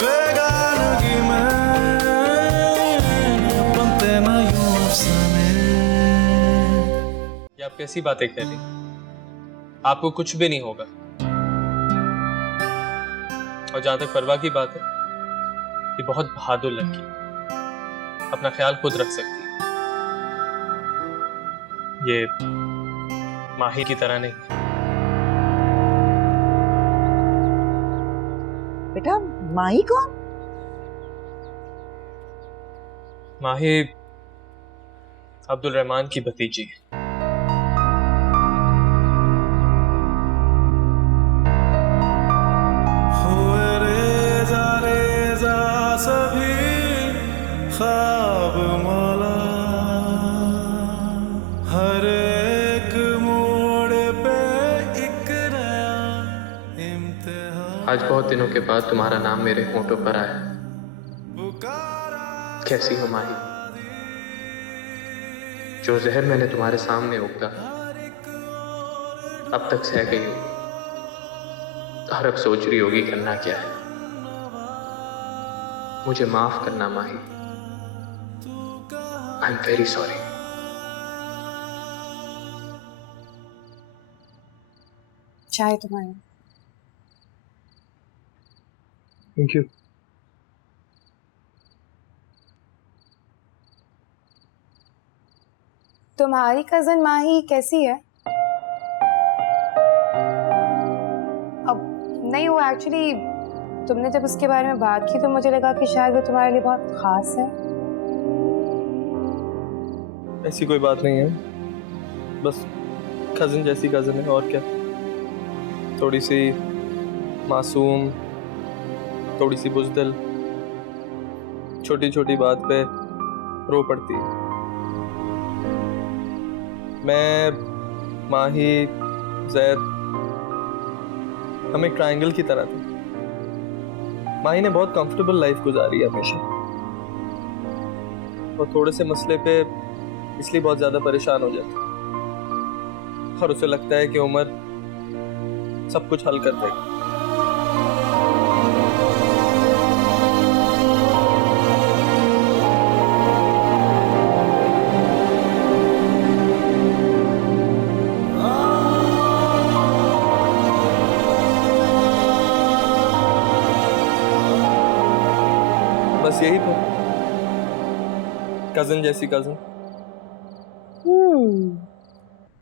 बेगानगी में बनते ना यूं अफसाने। ये आप कैसी बातें कह रही? आपको कुछ भी नहीं होगा। और जहां तक फरवा की बात है, ये बहुत बहादुर लड़की है, अपना ख्याल खुद रख सकती है। ये माही की तरह नहीं है। बेटा माही कौन? माही अब्दुल रहमान की भतीजी है। हुए रेजा रेजा सभी ख्वाब मौला, हर एक मोड़ पे एक नया इम्तिहान। आज बहुत दिनों के बाद तुम्हारा नाम मेरे होठों पर आया। कैसी हो माही? जो जहर मैंने तुम्हारे सामने उगला अब तक सह गई हो, और अब सोच रही होगी करना क्या है। मुझे माफ करना Mahi. I am very sorry. चाय तुम्हारी। Thank you. तुम्हारी कजन माही कैसी है? अब नहीं, वो एक्चुअली तुमने जब उसके बारे में बात की तो मुझे लगा कि शायद वो तुम्हारे लिए बहुत खास है। ऐसी कोई बात नहीं है, बस कजिन जैसी कजिन है, और क्या। थोड़ी सी मासूम, थोड़ी सी बुज़दिल, छोटी छोटी बात पे रो पड़ती है। मैं, माही, जैद, हम एक ट्रायंगल की तरह थे। माही ने बहुत कंफर्टेबल लाइफ गुजारी है हमेशा, और थोड़े से मसले पे इसलिए बहुत ज्यादा परेशान हो जाती, और उसे लगता है कि उमर सब कुछ हल कर देगी। बस यही तो, कजिन जैसी कजिन।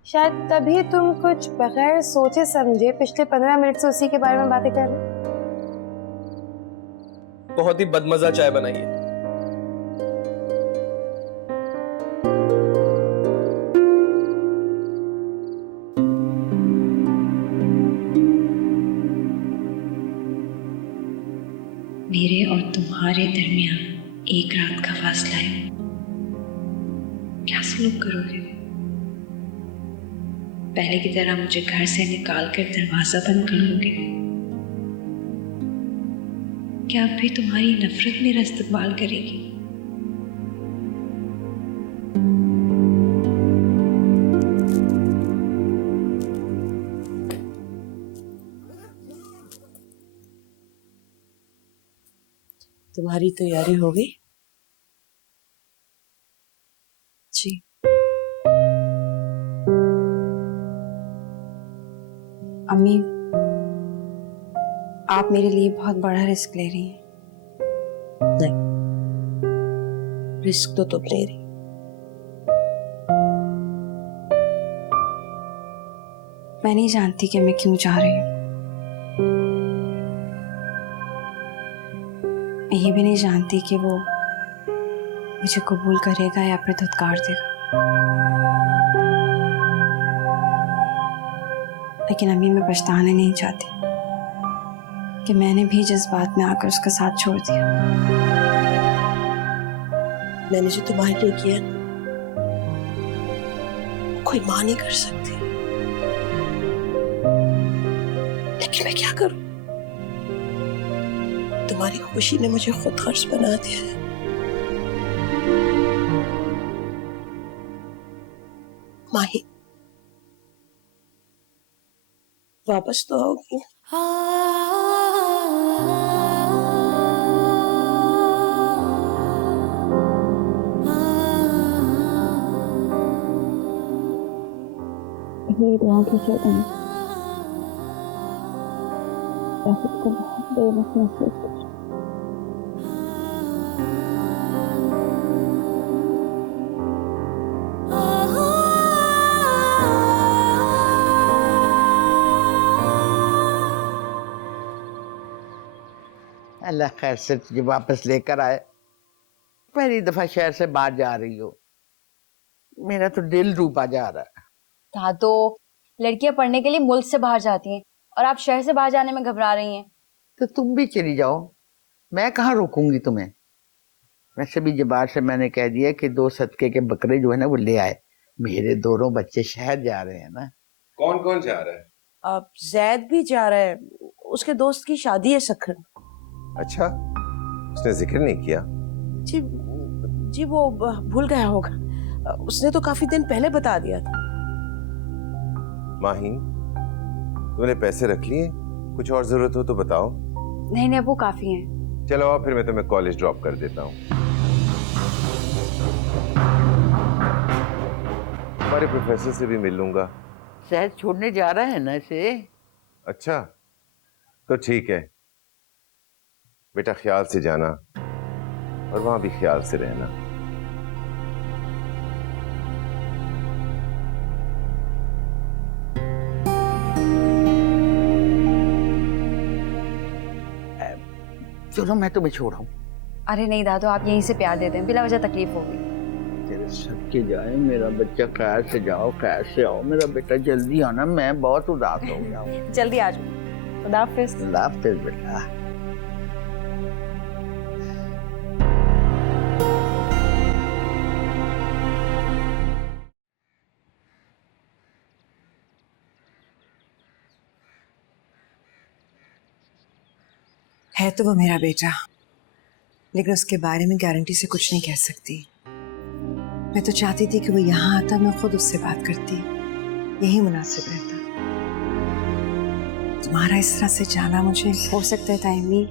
शायद तभी तुम कुछ बगैर सोचे समझे पिछले 15 मिनट से उसी के बारे में बातें कर रहे हो। बहुत ही बदमजा चाय बनाई है। मेरे और तुम्हारे दरमियान एक रात का फासला है, क्या सलूक करोगे? पहले की तरह मुझे घर से निकाल कर दरवाजा बंद कर लोगे? क्या अब भी तुम्हारी नफरत मेरा इस्तकबाल करेगी? तुम्हारी तैयारी हो गई? जी। अम्मी, आप मेरे लिए बहुत बड़ा रिस्क ले रही हैं। नहीं, रिस्क तो तुम ले रही। मैं नहीं जानती कि मैं क्यों जा रही हूँ। मैं ये भी नहीं जानती कि वो मुझे कबूल करेगा या फिर धुतकार देगा। लेकिन अम्मी, मैं पछताना नहीं चाहती कि मैंने भी जज्बात में आकर उसका साथ छोड़ दिया। मैंने जो तुम्हारे लिए किया ना, कोई मां नहीं कर सकती। लेकिन मैं क्या करूं? तुम्हारी खुशी ने मुझे खुद खर्च बना दिया है। माही, वापस तो आओगी? मेरी दुआ की शरण ऐसे तो बहुत बेबस महसूस कर रही हूँ। अल्लाह खैर से तुझे वापस लेकर आए। पहली दफा शहर से बाहर जा रही हो, मेरा तो दिल डूबा जा रहा है। दादो, लड़कियां पढ़ने के लिए मुल्क से बाहर जाती हैं और आप शहर से बाहर जाने में घबरा रही हैं। तो तुम भी चली जाओ, मैं कहाँ रोकूंगी तुम्हें। वैसे भी जबार से मैंने कह दिया कि 2 सदके के बकरे जो है ना वो ले आए। मेरे दोनों बच्चे शहर जा रहे हैं ना। कौन कौन जा रहा है? अब जैद भी जा रहा है, उसके दोस्त की शादी है सखर। अच्छा, उसने जिक्र नहीं किया। जी जी वो भूल गया होगा, उसने तो काफी दिन पहले बता दिया था। माही, तुमने पैसे रख लिए? कुछ और जरूरत हो तो बताओ। नहीं नहीं, वो काफी हैं। चलो आओ, फिर मैं तुम्हें कॉलेज ड्रॉप कर देता हूँ। हमारे प्रोफेसर से भी मिल लूंगा। शहर छोड़ने जा रहा है ना इसे। अच्छा, तो ठीक है बेटा, ख्याल से जाना और वहां भी ख्याल से रहना। चलो मैं तुम्हें छोड़ाऊं। अरे नहीं दादो, आप यहीं से प्यार दे दें, बिला वजह तकलीफ होगी। तेरे सबके जाए, मेरा बच्चा खैर से जाओ, खैर से आओ। मेरा बेटा जल्दी आना, मैं बहुत उदास हो गया हूँ। जल्दी आ जाओ। खुदा हाफिज। अल्लाह हाफिज बेटा। है तो वो मेरा बेटा, लेकिन उसके बारे में गारंटी से कुछ नहीं कह सकती। मैं तो चाहती थी कि वो यहाँ आता, मैं खुद उससे बात करती, यही मुनासिब रहता। तुम्हारा इस तरह से जाना, मुझे हो सकता है ताइमी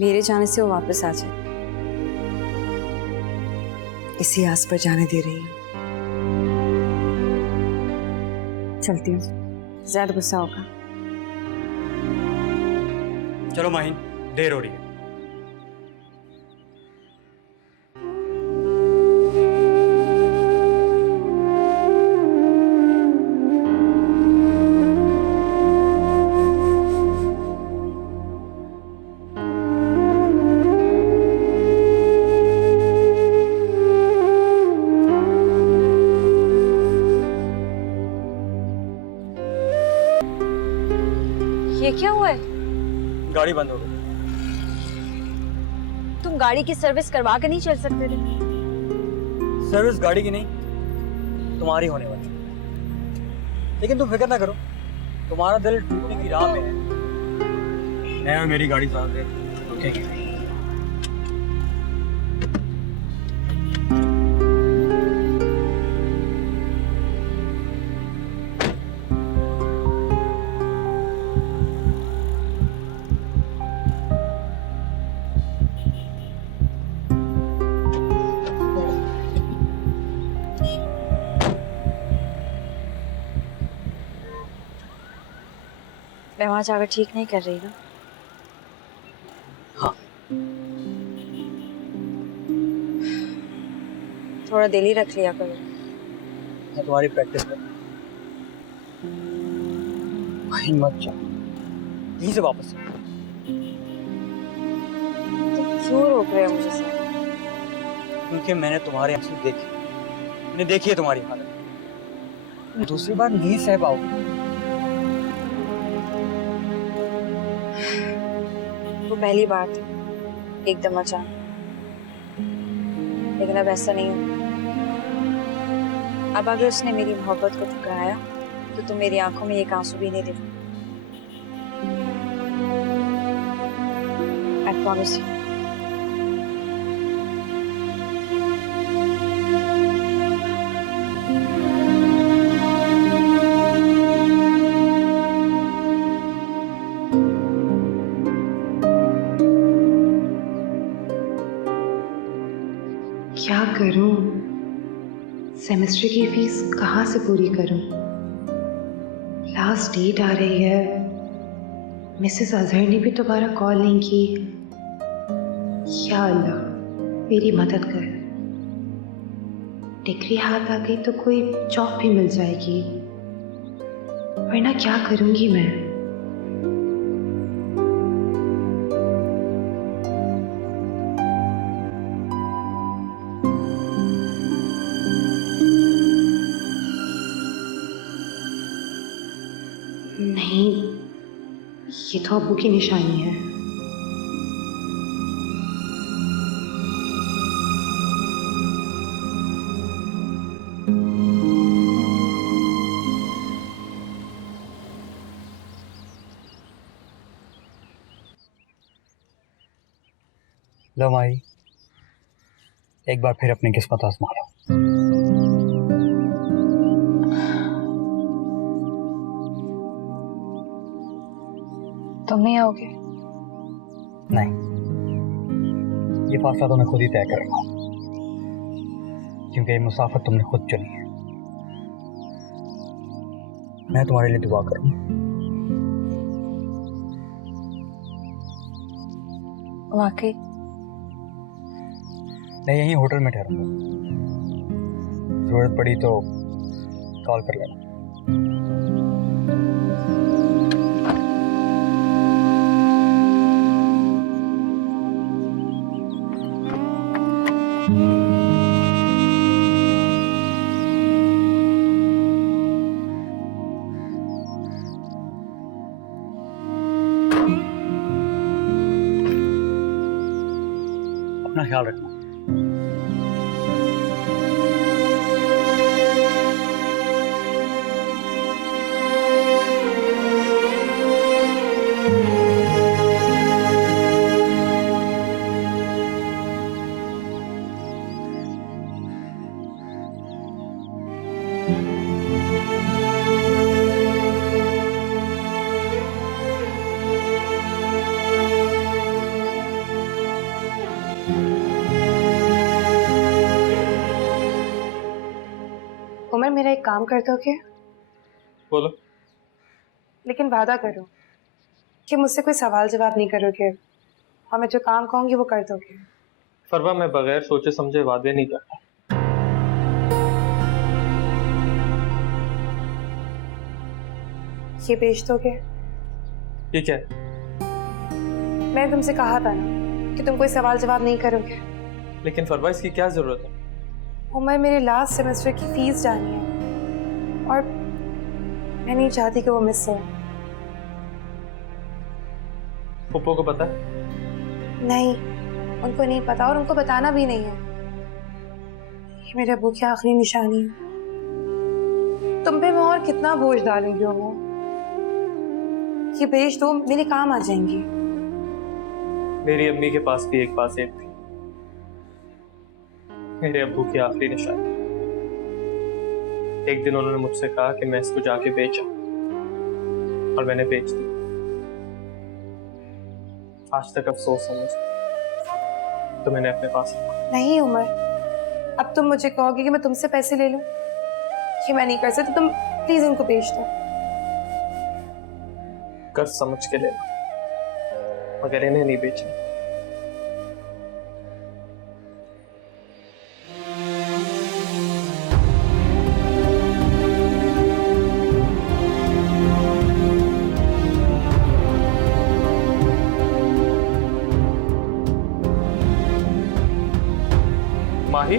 मेरे जाने से वो वापस आ जाए। इसी आस पर जाने दे रही हूँ। चलती हूँ, ज्यादा गुस्सा होगा। चलो माहिन, देर हो रही है। ये क्या हुआ है? गाड़ी बंद हो गई। तुम गाड़ी की सर्विस करवा के नहीं चल सकते थे? सर्विस गाड़ी की नहीं, तुम्हारी होने वाली। लेकिन तुम फिक्र ना करो, तुम्हारा दिल टूटने की राह में है। मैं और मेरी गाड़ी साथ में रुकेंगे। मैं वहां जाकर ठीक नहीं कर रही ना? हाँ। थोड़ा दिल ही रख लिया करो। मैं तुम्हारी प्रैक्टिस कर। वहीं मत जाओ, यहीं से वापस आओ। तो क्यों रोक रहे हो मुझे से? क्योंकि मैंने तुम्हारे आंसू देखे, मैंने देखी है तुम्हारी हालत। तुम दूसरी बार नहीं सह पाओगे। वो पहली बार थी, एकदम अचानक। लेकिन अब ऐसा नहीं हो। अब अगर उसने मेरी मोहब्बत को ठुकराया तो तुम मेरी आंखों में एक आंसू भी नहीं देखो। I promise you. क्या करूं? सेमेस्टर की फीस कहाँ से पूरी करूं? लास्ट डेट आ रही है, मिसेस अजहर ने भी दोबारा कॉल नहीं की। या अल्लाह मेरी मदद कर, डिग्री हाथ आ गई तो कोई जॉब भी मिल जाएगी, वरना क्या करूंगी मैं। नहीं, ये तो अब्बू की निशानी है। लो माही, एक बार फिर अपनी किस्मत आजमा लो। तुम नहीं आओगे? नहीं, ये फासला तो मैं खुद ही तय कर रहा हूँ, क्योंकि ये मुसाफत तुमने खुद चुनी है। मैं तुम्हारे लिए दुआ करूँगा। वाकई? मैं यहीं होटल में ठहरूंगा, जरूरत पड़ी तो कॉल कर लेना। अपना ख्याल रखना। उमर, मेरा एक काम कर दोगे? बोलो। लेकिन वादा करो कि मुझसे कोई सवाल जवाब नहीं करोगे और मैं जो काम कहूँगी वो कर दोगे। फरवा, मैं बगैर सोचे समझे वादे नहीं करता। ये बेच दोगे? ठीक है। मैंने तुमसे कहा था ना कि तुम कोई सवाल जवाब नहीं करोगे। लेकिन फरवा, इसकी क्या जरूरत है? उमर, मेरे लास्ट सेमेस्टर की फीस जानी है और मैं नहीं चाहती कि वो मिस हो। पुप्पो को पता है? नहीं, उनको नहीं पता और उनको बताना भी नहीं है। ये मेरे अब्बू की आखिरी निशानी है। तुम पे मैं और कितना बोझ डालूंगी उमर? ये बेच दो, मेरे काम आ जाएंगी। मेरी अम्मी के पास भी एक पास एक थी, मेरे अब्बू की आखिरी निशानी। एक दिन उन्होंने मुझसे कहा कि मैं इसको जाके बेचा, और मैंने बेच दी। आज तक अफसोस है मुझे, तो मैंने अपने पास रखा। नहीं उमर, अब तुम मुझे कहोगे कि मैं तुमसे पैसे ले लूं? ये मैं नहीं कर सकती। तुम प्लीज इनको बेच दो। कर समझ के लेना, मगर इन्हें नहीं बेचना। माही,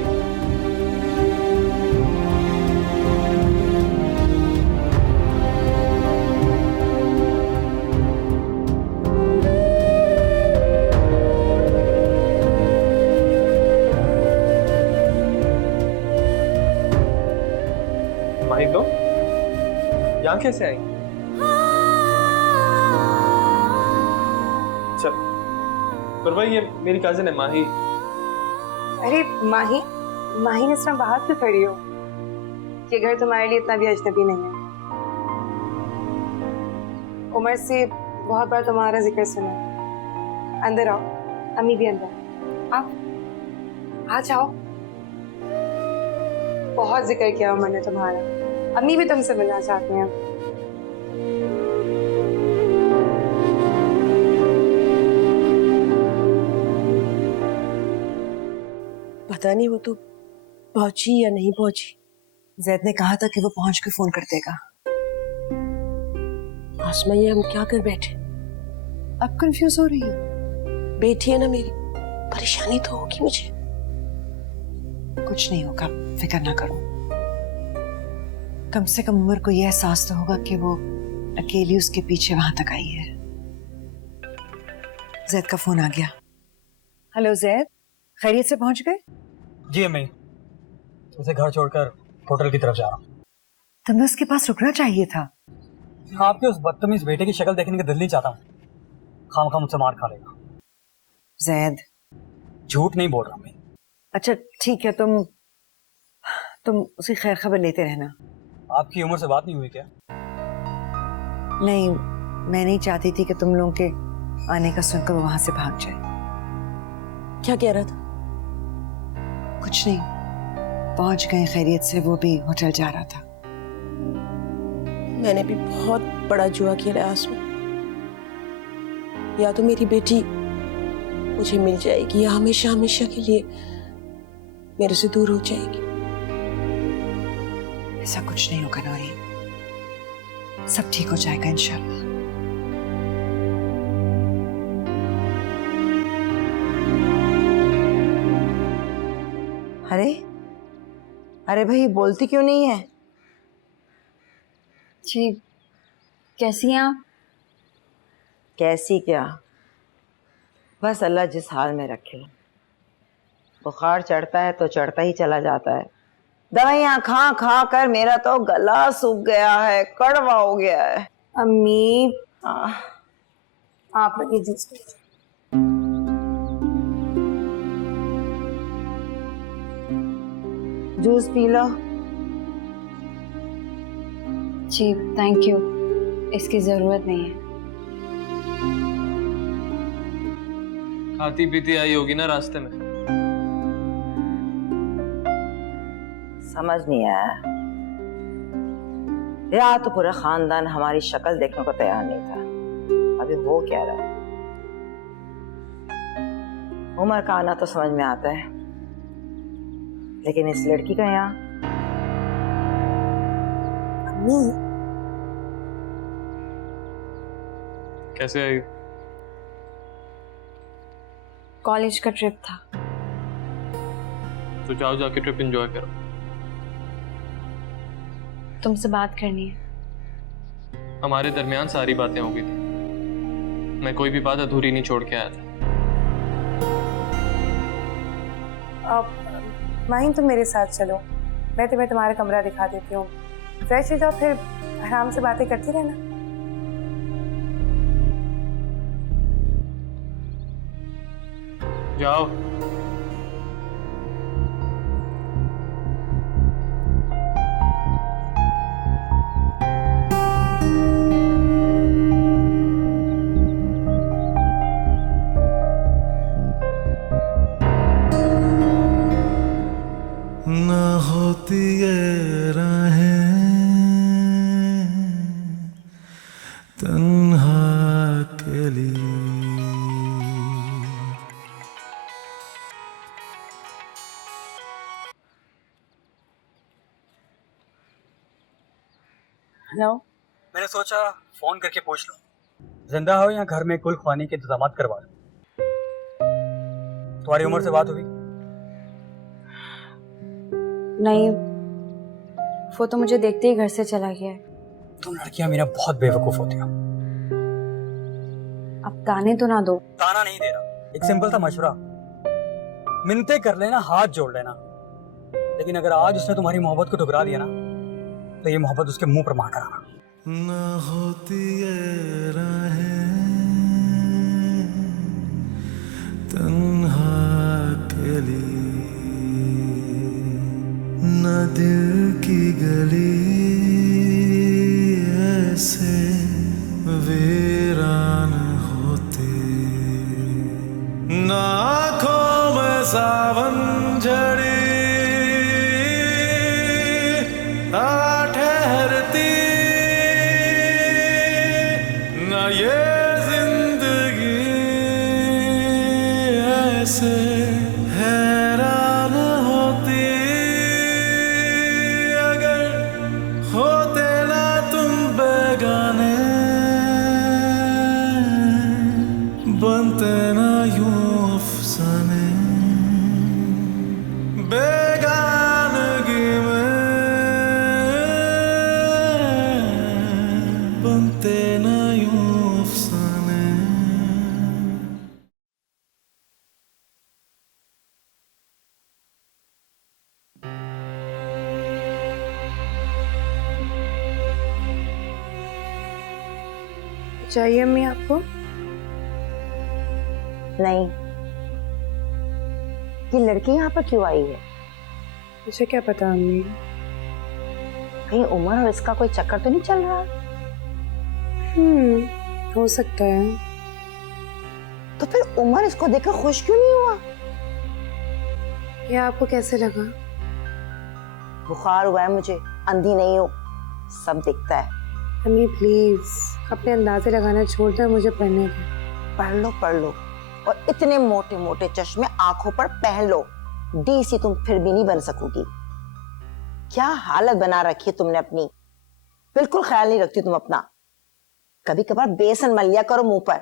माही तो यहाँ कैसे आई? चल, पर भाई ये मेरी कजिन है माही। अरे माही, माही ने इस तरह बाहर क्यों खड़ी हो? ये घर तुम्हारे लिए इतना भी अजनबी नहीं है। उमर से बहुत बार तुम्हारा जिक्र सुना। अंदर आओ, अम्मी भी अंदर। आप आ जाओ। बहुत जिक्र किया उमर ने तुम्हारा। अम्मी भी तुमसे मिलना चाहती हैं। पता नहीं वो तो पहुंची या नहीं पहुंची। जैद ने कहा था कि वो पहुंच के फोन कर देगा। आसमा, ये हम क्या कर बैठे? अब कंफ्यूज हो रही हो? बेटी है ना मेरी, परेशानी तो होगी मुझे। कुछ नहीं होगा, फिक्र ना करो। कम से कम उमर को यह एहसास तो होगा कि वो अकेली उसके पीछे वहां तक आई है। जैद का फोन आ गया। हेलो जैद, खैरियत से पहुंच गए? जी अम्मी, उसे घर छोड़कर होटल की तरफ जा रहा हूँ। तुम्हें उसके पास रुकना चाहिए था। आपके उस बदतमीज बेटे की शक्ल देखने का दिल नहीं चाहता। खामखा मुझसे मार खा लेगा। जैद, झूठ नहीं बोल रहा मैं। अच्छा ठीक है, तुम उसकी खैर खबर लेते रहना। आपकी उम्र से बात नहीं हुई क्या? नहीं, मैं नहीं चाहती थी कि तुम लोगों के आने का सुनकर वो वहां से भाग जाए। क्या कह रहा था? कुछ नहीं, पहुंच गए खैरियत से। वो भी होटल जा रहा था। मैंने भी बहुत बड़ा जुआ खेला आसमा। या तो मेरी बेटी मुझे मिल जाएगी या हमेशा हमेशा के लिए मेरे से दूर हो जाएगी। ऐसा कुछ नहीं होगा नौरी, सब ठीक हो जाएगा इंशाल्लाह। अरे अरे भाई, बोलती क्यों नहीं है? जी, कैसी हैं आप? कैसी क्या, बस अल्लाह जिस हाल में रखे। बुखार चढ़ता है तो चढ़ता ही चला जाता है। दवाइयाँ खा खा कर मेरा तो गला सूख गया है, कड़वा हो गया है। अम्मी आप लोग ये जूस पीजिए। जूस पी लो। जी थैंक यू, इसकी जरूरत नहीं है। खाती पीती आई होगी ना रास्ते में। समझ नहीं आया, या तो पूरा खानदान हमारी शक्ल देखने को तैयार नहीं था। अभी हो क्या रहा है? उमर का आना तो समझ में आता है, लेकिन इस लड़की का यहाँ। कैसे आई? कॉलेज का ट्रिप था। तो जाओ, जाके ट्रिप एंजॉय करो। तुमसे बात करनी है। हमारे दरमियान सारी बातें हो गई थी। मैं कोई भी बात अधूरी नहीं छोड़ के आया था। माही तुम मेरे साथ चलो, मैं तुम्हें तुम्हारा कमरा दिखा देती हूँ। फ्रेश हो जाओ, फिर आराम से बातें करती रहना। जाओ। न होती ये राहें तन्हा के लिए। हेलो, मैंने सोचा फोन करके पूछ लूं, जिंदा हो या घर में कुल खुआनी के इंतजाम करवा लूं। तुम्हारी उम्र से बात हुई? नहीं, वो तो मुझे देखते ही घर से चला गया है। तुम लड़कियां मेरा बहुत बेवकूफ होती हो। अब ताने तो ना दो। ताना नहीं दे रहा, एक सिंपल सा मशवरा। मिन्नतें कर लेना, हाथ जोड़ लेना, लेकिन अगर आज उसने तुम्हारी मोहब्बत को ठुकरा दिया ना, तो ये मोहब्बत उसके मुंह पर मार कर आना। न होती ये राहें तन्हा के लिए, न दिल की गली ऐसे वीरान होते, न आँखों में सावन झड़ी ठहरती, न ये जिंदगी ऐसे हैरान चाहिए अम्मी आपको? नहीं, ये लड़की यहाँ पर क्यों आई है? मुझे क्या पता अम्मी। कहीं उमर और इसका कोई चक्कर तो नहीं चल रहा? हो सकता है। तो फिर उमर इसको देखकर खुश क्यों नहीं हुआ? ये आपको कैसे लगा? बुखार हुआ है मुझे, अंधी नहीं हूँ, सब दिखता है। अम्मी प्लीज अपने अंदाजे लगाना छोड़ दो, मुझे पढ़ने दो। पढ़ लो और इतने मोटे मोटे चश्मे आंखों पर पहन लो, डीसी तुम फिर भी नहीं बन सकोगी। क्या हालत बना रखी है तुमने अपनी, बिल्कुल ख्याल नहीं रखती तुम अपना। कभी कभार बेसन मल लिया करो मुंह पर।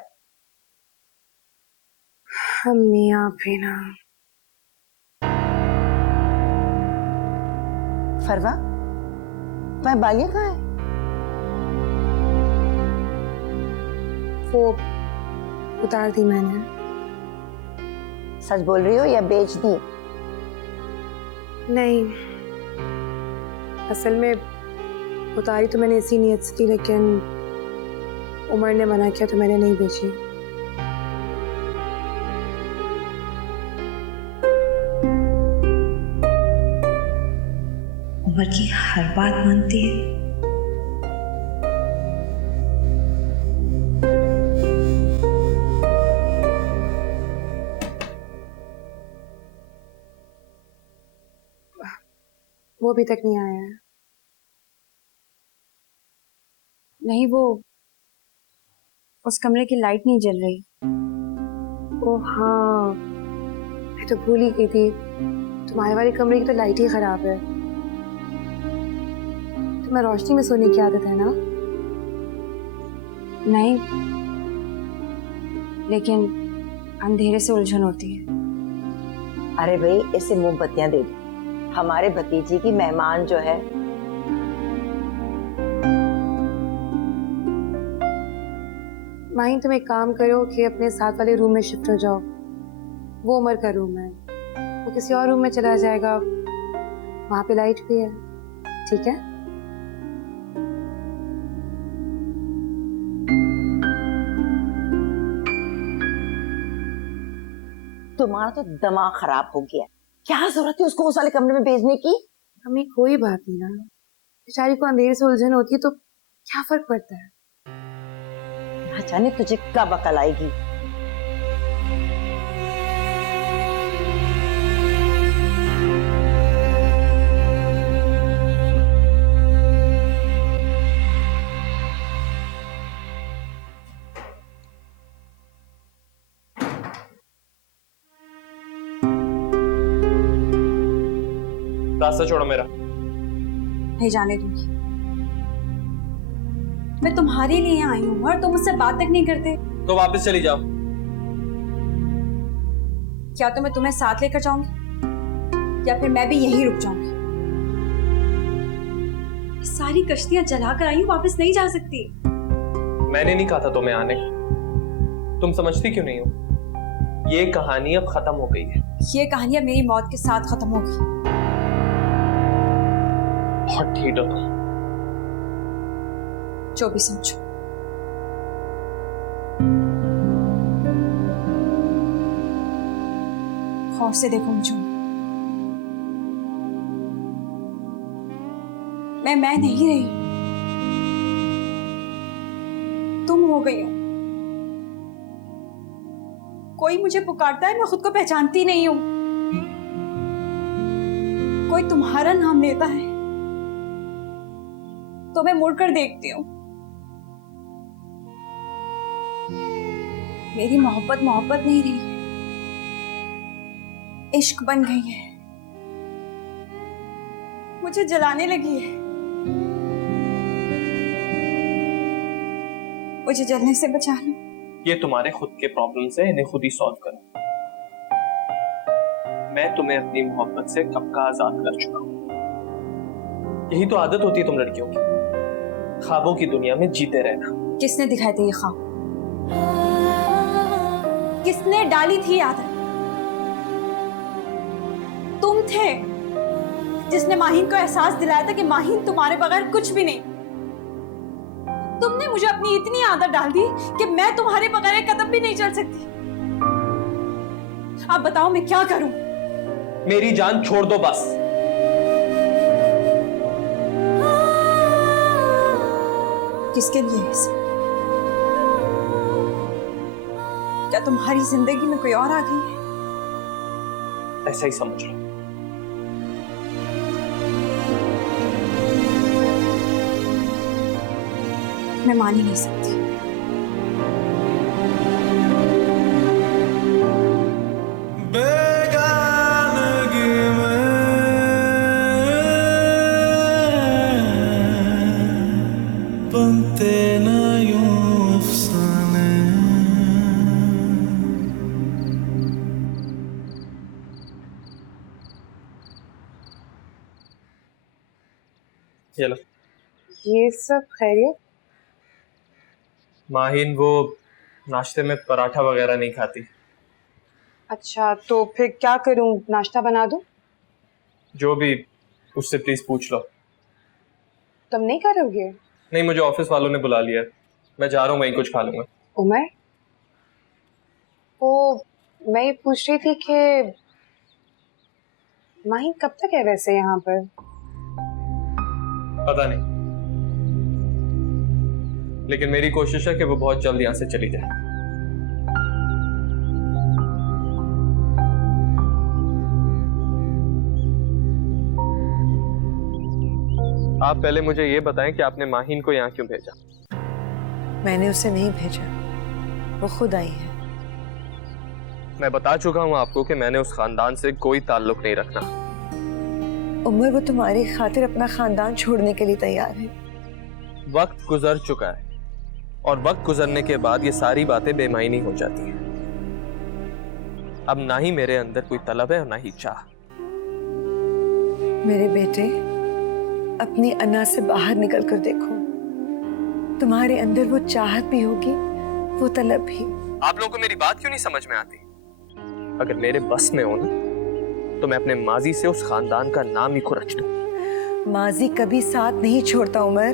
अम्मी आप भी ना। फरवा, तुम्हारी बालियां कहाँ है? वो उतार दी मैंने। सच बोल रही हो या बेच दी? नहीं, असल में उतारी तो मैंने इसी नीयत से थी, लेकिन उमर ने मना किया तो मैंने नहीं बेची। उमर की हर बात मानती है। वो अभी तक नहीं आया है। नहीं, वो उस कमरे की लाइट नहीं जल रही। ओह हाँ, मैं तो भूल ही गई थी, तुम्हारे वाले कमरे की तो लाइट ही खराब है। तुम्हें रोशनी में सोने की आदत है ना? नहीं, लेकिन अंधेरे से उलझन होती है। अरे भाई, ऐसे मोमबत्तियां दे दो, हमारे भतीजी की मेहमान जो है। माही तुम एक काम करो कि अपने साथ वाले रूम में शिफ्ट हो जाओ। वो उमर का रूम है, वो किसी और रूम में चला जाएगा, वहां पे लाइट भी है। ठीक है? तुम्हारा तो दिमाग खराब हो गया। क्या जरूरत है उसको उस वाले कमरे में भेजने की? हमें कोई बात नहीं ना, बेचारी को अंधेरे से उलझन होती है तो क्या फर्क पड़ता है। ना जाने तुझे कब अकल आएगी। रास्ता छोड़ो मेरा। नहीं जाने दूंगी। मैं तुम्हारे लिए आई हूँ और तुम मुझसे बात तक नहीं करते। तो वापस चली जाओ। क्या तो मैं तुम्हें साथ लेकर जाऊंगी या फिर मैं भी यहीं रुक जाऊंगी? सारी कश्तियां जला कर आई हूँ, वापस नहीं जा सकती। मैंने नहीं कहा था तुम्हें आने, तुम समझती क्यों नहीं हो? ये कहानी अब खत्म हो गई है। ये कहानी अब मेरी मौत के साथ खत्म होगी। बहुत ठीक हो। जो भी समझो। खौफ से देखो मुझे। मैं नहीं रही, तुम हो गई हो। कोई मुझे पुकारता है, मैं खुद को पहचानती नहीं हूं। कोई तुम्हारा नाम लेता है तो मैं मुड़कर देखती हूँ। मेरी मोहब्बत मोहब्बत नहीं रही है, इश्क बन गई है। मुझे जलाने लगी है। मुझे जलने से बचा लो। ये तुम्हारे खुद के प्रॉब्लम्स है, इन्हें खुद ही सॉल्व करो। मैं तुम्हें अपनी मोहब्बत से कब का आजाद कर चुका हूं। यही तो आदत होती है तुम लड़कियों की, ख्वाबों की दुनिया में जीते रहना। किसने दिखाए थे ये ख्वाब? किसने डाली थी आदत? तुम थे जिसने माहीन को एहसास दिलाया था कि माहीन तुम्हारे बगैर कुछ भी नहीं। तुमने मुझे अपनी इतनी आदत डाल दी कि मैं तुम्हारे बगैर एक कदम भी नहीं चल सकती। आप बताओ मैं क्या करूं? मेरी जान छोड़ दो बस। किसके लिए है इसे? क्या तुम्हारी जिंदगी में कोई और आ गई है? ऐसा ही समझ लो। मैं मान ही नहीं सकती। बेगानगी में बनते न यूं अफसाने। चलो। ये सब खैरियत? माहिन वो नाश्ते में पराठा वगैरह नहीं खाती। अच्छा, तो फिर क्या करूं? नाश्ता बना दूं? जो भी, उससे प्लीज पूछ लो। तुम नहीं करोगे? नहीं, मुझे ऑफिस वालों ने बुला लिया है, मैं जा रहा हूँ, वहीं कुछ खा लूंगा। उमर, वो मैं ये पूछ रही थी कि माही कब तक है वैसे यहाँ पर? पता नहीं, लेकिन मेरी कोशिश है कि वो बहुत जल्द यहाँ से चली जाए। आप पहले मुझे ये बताएं कि आपने माहिन को यहाँ क्यों भेजा? मैंने उसे नहीं भेजा, वो खुद आई है। मैं बता चुका हूँ आपको कि मैंने उस खानदान से कोई ताल्लुक नहीं रखना। उमर, वो तुम्हारी खातिर अपना खानदान छोड़ने के लिए तैयार है। वक्त गुजर चुका है और वक्त गुजरने के बाद ये सारी बातें बेमायनी हो जाती हैं। अब ना ही मेरे अंदर कोई तलब है और ना ही चाह। मेरे बेटे, अपनी अन्ना से बाहर निकल कर देखो, तुम्हारे अंदर वो चाहत भी होगी, वो तलब भी। आप लोगों को मेरी बात क्यों नहीं समझ में आती? अगर मेरे बस में हो ना, तो मैं अपने माजी से उस खानदान का नाम ही खुरच दूं। माजी कभी साथ नहीं छोड़ता उमर,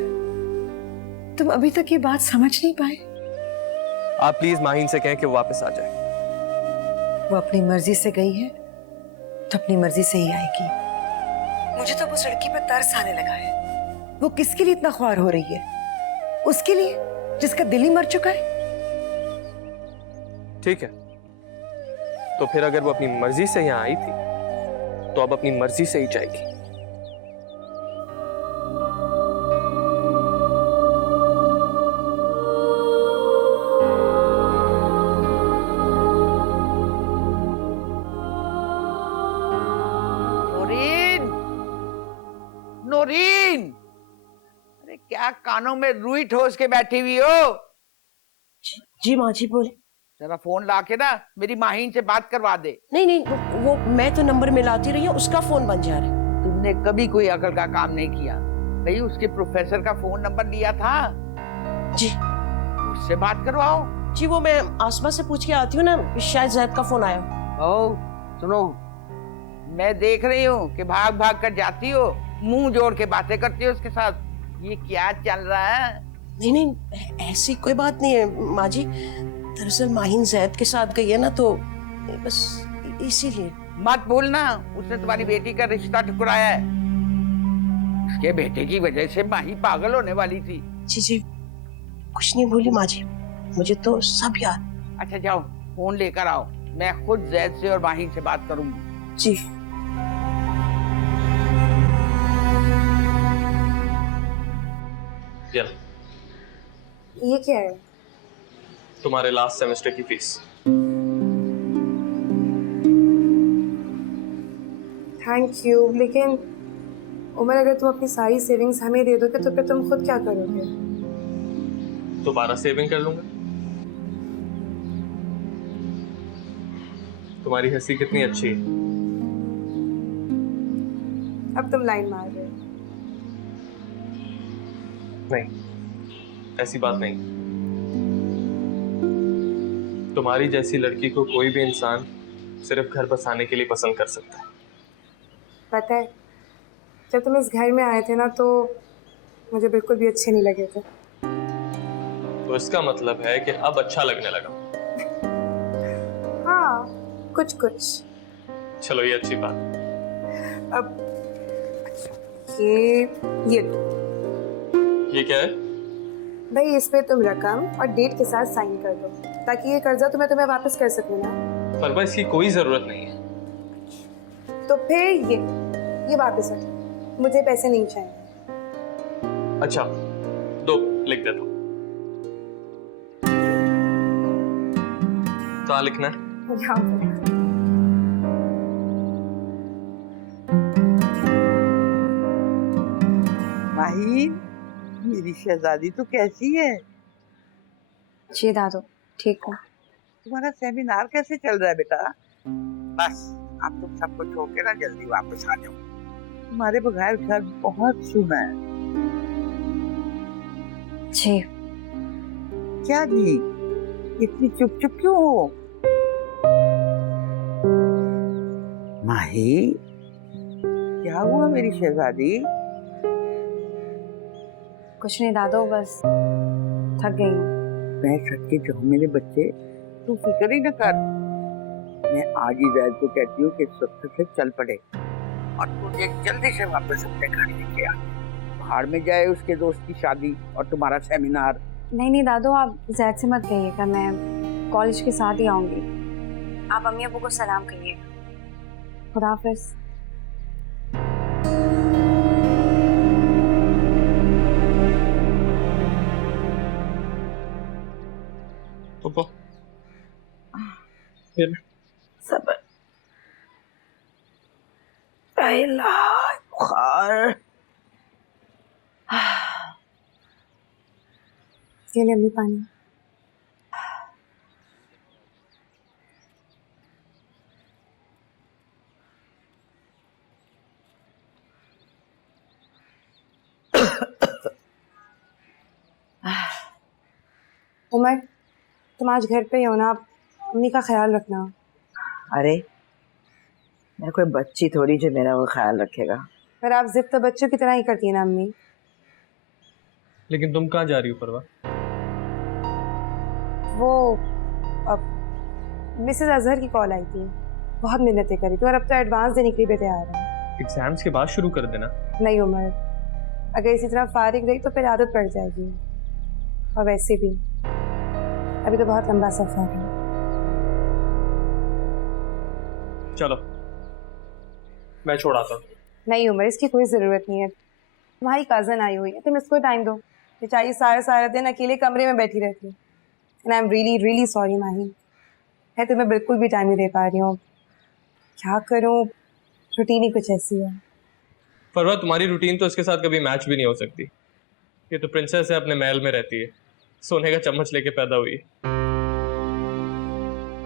तुम अभी तक ये बात समझ नहीं पाए। आप प्लीज माहिन से कहें कि वो वापस आ जाए। वो अपनी मर्जी से गई है तो अपनी मर्जी से ही आएगी। मुझे तो उस लड़की पर तरस आने लगा है। वो किसके लिए इतना ख्वार हो रही है? उसके लिए जिसका दिल ही मर चुका है। ठीक है, तो फिर अगर वो अपनी मर्जी से यहाँ आई थी तो अब अपनी मर्जी से ही जाएगी। नौरीन, अरे क्या कानों में रुई ठोस के बैठी हुई हो? जी माँ जी बोले। जरा फोन ला के ना मेरी माहिन से बात करवा दे। नहीं नहीं, वो मैं तो नंबर मिलाती रही हूँ, उसका फोन बन जा रहा है। तुमने कभी कोई अकल का काम नहीं किया। कहीं उसके प्रोफेसर का फोन नंबर लिया था? जी, उससे बात करवाओ। जी वो मैं आसमा से पूछ के आती हूँ ना, शायद जैद का फोन आया। ओ सुनो, मैं देख रही हूँ कि भाग भाग कर जाती हो, मुंह जोड़ के बातें करती हो उसके साथ। ये क्या चल रहा है? नहीं नहीं, ऐसी कोई बात नहीं है माँ जी। दरअसल माहिन जैद के साथ गई है ना, तो बस इसीलिए। मत भूलना, उसने तुम्हारी बेटी का रिश्ता ठुकराया है। उसके बेटे की वजह से माही पागल होने वाली थी। जी जी, कुछ नहीं भूली माँ जी, मुझे तो सब याद। अच्छा जाओ, फोन लेकर आओ, मैं खुद जैद से और माही से बात करूंगी। जी। ये क्या है? तुम्हारे लास्ट सेमेस्टर की फीस। थैंक यू, लेकिन उमर अगर तुम अपनी सारी सेविंग्स हमें दे दोगे तो फिर तुम खुद क्या करोगे? दोबारा सेविंग कर लूंगा। तुम्हारी हंसी कितनी अच्छी है। अब तुम लाइन मार रहे हो। नहीं, ऐसी बात नहीं। तुम्हारी जैसी लड़की को कोई भी इंसान सिर्फ घर बसाने के लिए पसंद कर सकता है। पता है, जब तुम इस घर में आए थे ना, तो मुझे बिल्कुल भी अच्छे नहीं लगे थे। तो इसका मतलब है कि अब अच्छा लगने लगा। हाँ, कुछ कुछ। चलो ये अच्छी बात। अब ये ये क्या है? भाई, इस पे तुम रकम और डेट के साथ साइन कर दो ताकि ये कर्जा तुम्हें वापस कर सकूं ना। पर इसकी कोई जरूरत नहीं है। तो फिर ये वापस रख, मुझे पैसे नहीं चाहिए। अच्छा दो, लिख देता हूँ। कहाँ लिखना है? यहाँ पे। माही, मेरी शहजादी तो कैसी है? जी दादू, ठीक हूँ। तुम्हारा सेमिनार कैसे चल रहा है बेटा? बस अब तुम सबको छोड़ के ना जल्दी वापस आ जाओ। तुम्हारे बगैर घर बहुत सुना है। जी। क्या जी, इतनी चुप चुप क्यों हो? माही, क्या हुआ मेरी शहजादी? कुछ नहीं दादू, बस थक गई हूँ। मैं थक के जाऊँ मेरे बच्चे, तू फिक्र ही न कर। मैं आज ही जैद को कहती हूँ कि सत्तर से चल पड़े और तुझे जल्दी से वापस अपने घर लेके आ। बाहर में जाए उसके दोस्त की शादी और तुम्हारा सेमिनार। नहीं दादू, आप जैद से मत कहिएगा, मैं कॉलेज के साथ ही आऊंगी। आप अम्मी अब्बू को सलाम कहिएगा। खुदा हाफिज। सबर, बुखार। ये ले अम्मी पानी। उमर, तुम आज घर पे ही हो ना, अम्मी का ख्याल रखना। अरे मैं कोई बच्ची थोड़ी जो मेरा वो ख्याल रखेगा। पर आप जिद तो बच्चों की तरह ही करती है ना अम्मी। लेकिन तुम कहाँ जा रही हो परवा? वो अब मिसेस अजहर की कॉल आई थी, बहुत मिन्नतें करी थी और अब तो एडवांस देने के लिए भी तैयार है। एग्जाम्स के बाद शुरू कर देना। नहीं उमर, अगर इसी तरह फारिग रही तो फिर आदत पड़ जाएगी। और वैसे भी अभी तो बहुत लंबा सफर है। चलो मैं छोड़ आता हूँ। नहीं उमर, इसकी कोई ज़रूरत नहीं है। तुम्हारी कज़न आई हुई है, तुम इसको टाइम दो। बेचारी सारा दिन अकेले कमरे में बैठी रहती है। And I am really really sorry Mahi, मैं तुम्हें बिल्कुल भी टाइम नहीं दे पा रही हूँ। क्या करूँ, रूटीन ही कुछ ऐसी है। फरवा, तुम्हारी रूटीन तो इसके साथ कभी मैच भी नहीं हो सकती। ये तो प्रिंसेस है, अपने महल में रहती है, सोने का चम्मच लेके पैदा हुई है।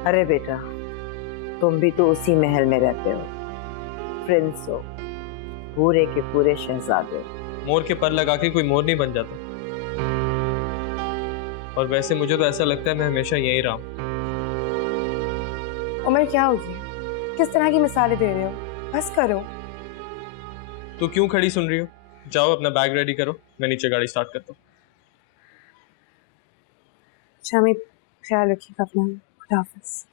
अरे बेटा, तुम भी तो उसी महल में रहते हो, प्रिंस हो, पूरे के पूरे शहजादे। मोर के पर लगा के कोई मोर नहीं बन जाता। और वैसे मुझे तो ऐसा लगता है मैं हमेशा यहीं रहा हूँ। उमर क्या हो गया, किस तरह की मिसालें दे रहे हो? बस करो। तो क्यों खड़ी सुन रही हो? जाओ अपना बैग रेडी करो, मैं नीचे गाड़ी स्टार्ट करता हूँ। शामी, ख्याल रखिएगा अपना। खुदा हाफिज।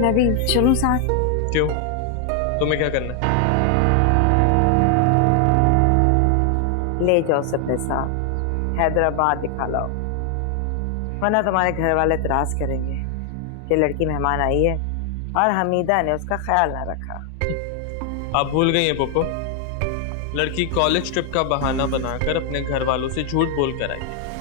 मैं भी चलूं साथ? क्यों, तुम्हें क्या करना है? ले जाओ सबके साथ, हैदराबाद दिखा लाओ, वरना तुम्हारे घर वाले इतराज करेंगे कि लड़की मेहमान आई है और हमीदा ने उसका ख्याल ना रखा। आप भूल गई हैं पोपो, लड़की कॉलेज ट्रिप का बहाना बनाकर अपने घर वालों से झूठ बोल कर आई है।